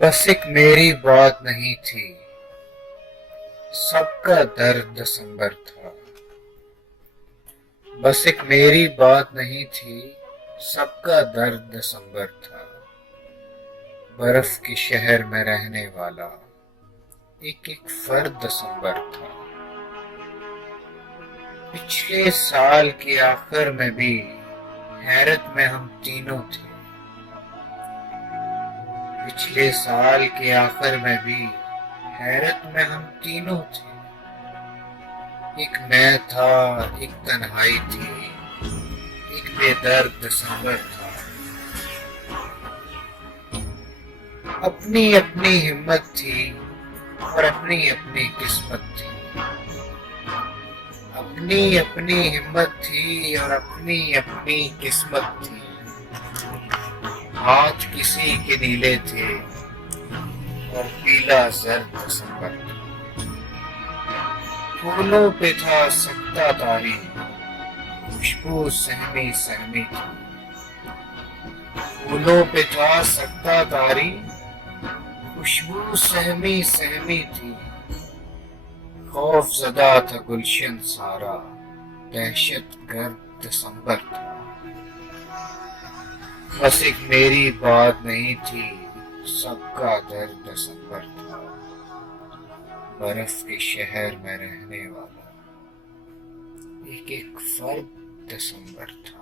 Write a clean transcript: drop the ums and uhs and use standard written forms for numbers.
बस एक मेरी बात नहीं थी, सबका दर्द दिसंबर था। बस एक मेरी बात नहीं थी, सबका दर्द दिसंबर था। बर्फ के शहर में रहने वाला एक एक फर्द दिसंबर था। पिछले साल के आखिर में भी हैरत में हम तीनों थे। पिछले साल के आखिर में भी हैरत में हम तीनों थे। एक मैं था, एक तन्हाई थी, एक बेदर्द दिसंबर था। अपनी अपनी हिम्मत थी और अपनी अपनी किस्मत थी। अपनी अपनी हिम्मत थी और अपनी अपनी किस्मत थी। हाथ किसी के नीले थे और पीला जर्द दिसंबर था। फूलों पे था सकता तारी, खुशबू सहमी सहमी थी। फूलों पे था सकता तारी, खुशबू सहमी सहमी थी। खौफ ज़दा था गुलशन सारा, दहशत गर्द दिसंबर था। बस एक मेरी बात नहीं थी, सबका दर्द दिसंबर था। बर्फ के शहर में रहने वाला एक एक फर्द दिसंबर था।